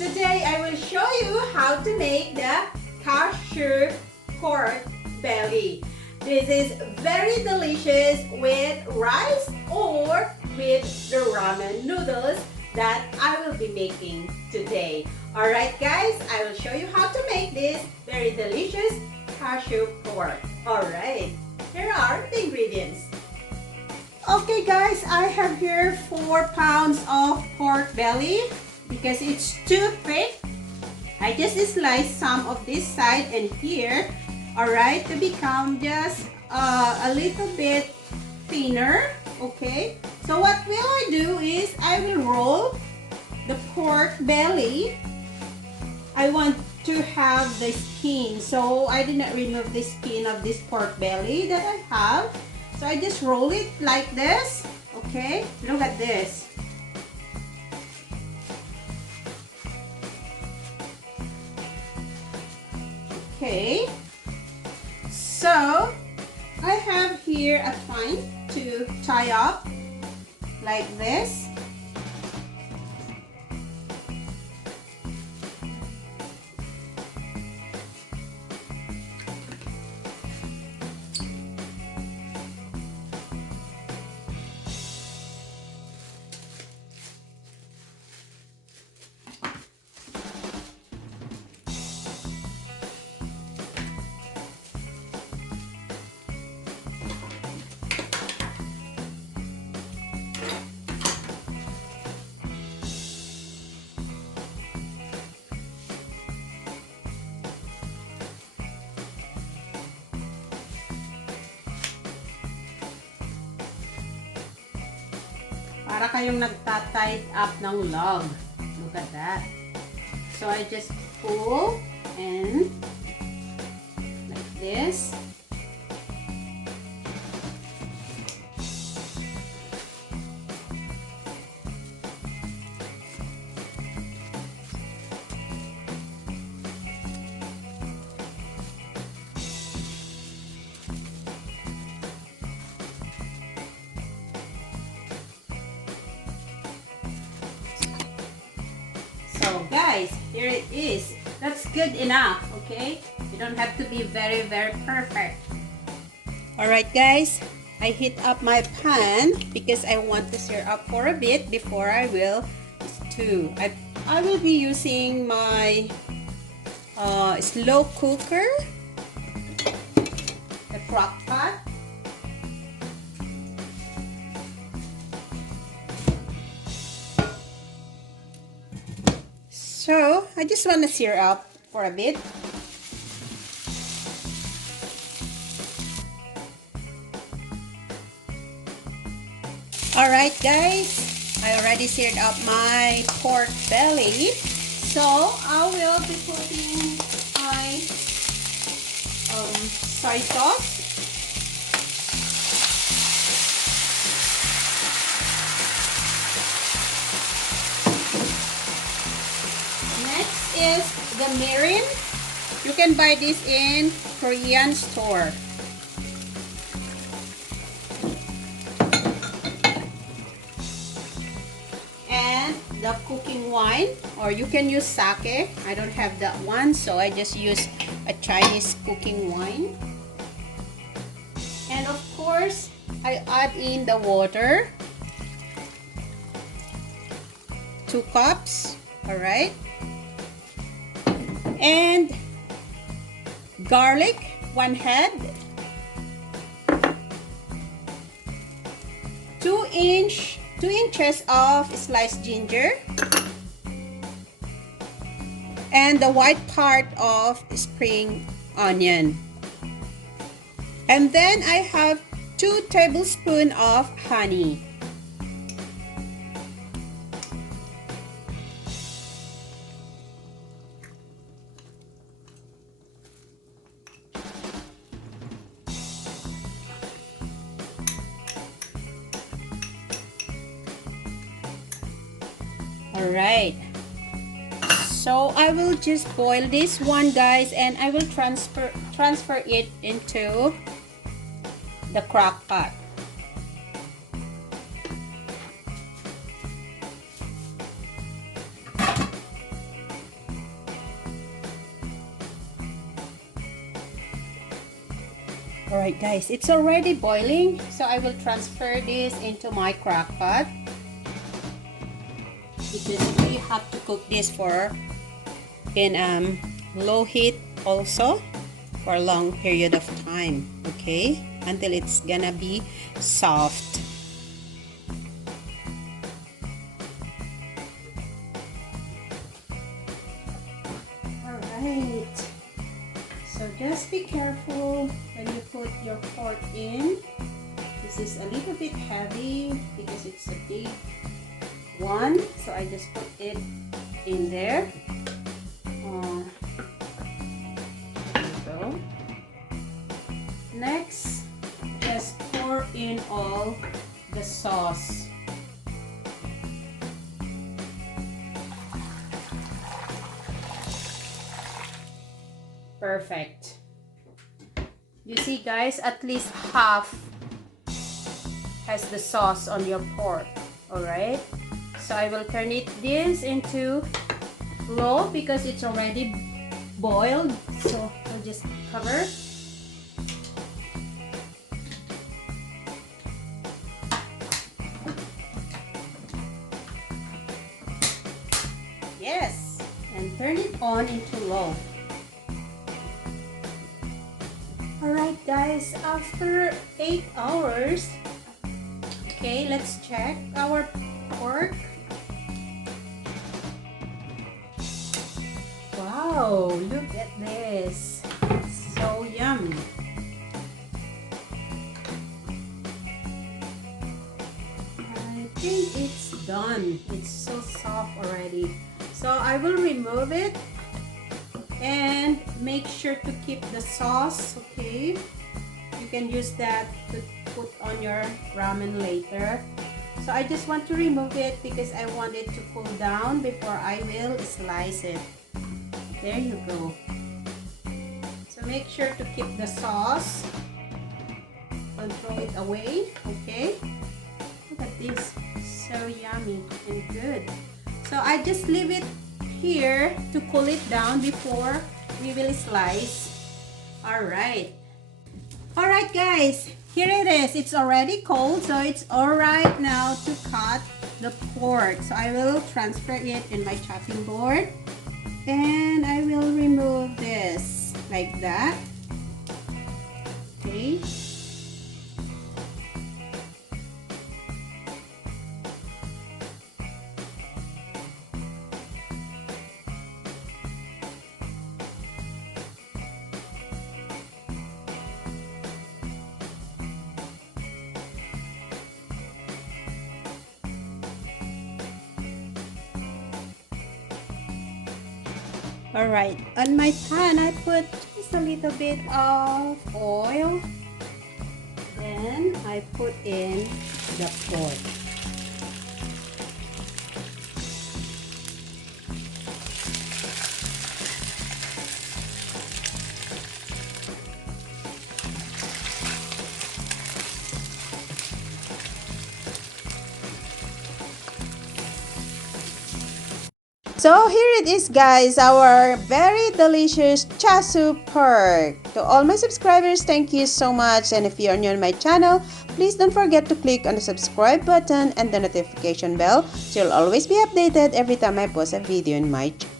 Today I will show you how to make the Chashu pork belly. This is very delicious with rice or with the ramen noodles that I will be making today. Alright guys, I will show you how to make this very delicious Chashu pork. Alright, here are the ingredients. Okay guys, I have here 4 pounds of pork belly. Because it's too thick, I just slice some of this side and here, alright, to become just a little bit thinner. Okay, so what will I do is I will roll the pork belly. I want to have the skin, so I did not remove the skin of this pork belly that I have. So I just roll it like this. Okay, look at this. Okay, so I have here a twine to tie up like this. Para kayong nagta-tie up ng log. Look at that. So I just pull and like this. So guys, here it is. That's good enough, okay? You don't have to be very perfect. Alright guys, I heat up my pan because I want to sear up for a bit before I will stew. I will be using my slow cooker, the crock pot. So, I just want to sear up for a bit. Alright guys, I already seared up my pork belly. So, I will be putting my soy sauce. Is the Mirin. You can buy this in Korean store. And the cooking wine, or you can use sake. I don't have that one, so I just use a Chinese cooking wine. And of course, I add in the water. 2 cups, alright. And garlic, 1 head, 2 inches of sliced ginger, and the white part of spring onion. And then I have 2 tablespoons of honey. Alright, so I will just boil this one guys, and I will transfer it into the crock pot. Alright guys, it's already boiling, so I will transfer this into my crock pot because we have to cook this for in low heat also for a long period of time, okay, until it's gonna be soft. Alright, so just be careful when you put your pork in. This is a little bit heavy because it's a big one, so I just put it in there. There you go. Next, just pour in all the sauce. Perfect. You see guys, at least half has the sauce on your pork. Alright, so I will turn this into low because it's already boiled, so we'll just cover. Yes, and turn it on into low. Alright guys, after 8 hours, okay, let's check our pork. Wow, look at this. It's so yummy. I think it's done. It's so soft already. So I will remove it and make sure to keep the sauce, okay? You can use that to put on your ramen later. So I just want to remove it because I want it to cool down before I will slice it. There you go. So make sure to keep the sauce. Don't throw it away, okay? Look at this, so yummy and good. So I just leave it here to cool it down before we will slice. Alright guys, here it is. It's already cold, so it's alright now to cut the pork. So I will transfer it in my chopping board and I will remove this like that. Okay. Alright, on my pan I put just a little bit of oil. Then I put in the pork. So here it is guys, our very delicious Chashu pork. To all my subscribers, thank you so much. And if you are new on my channel, please don't forget to click on the subscribe button and the notification bell so you'll always be updated every time I post a video in my channel.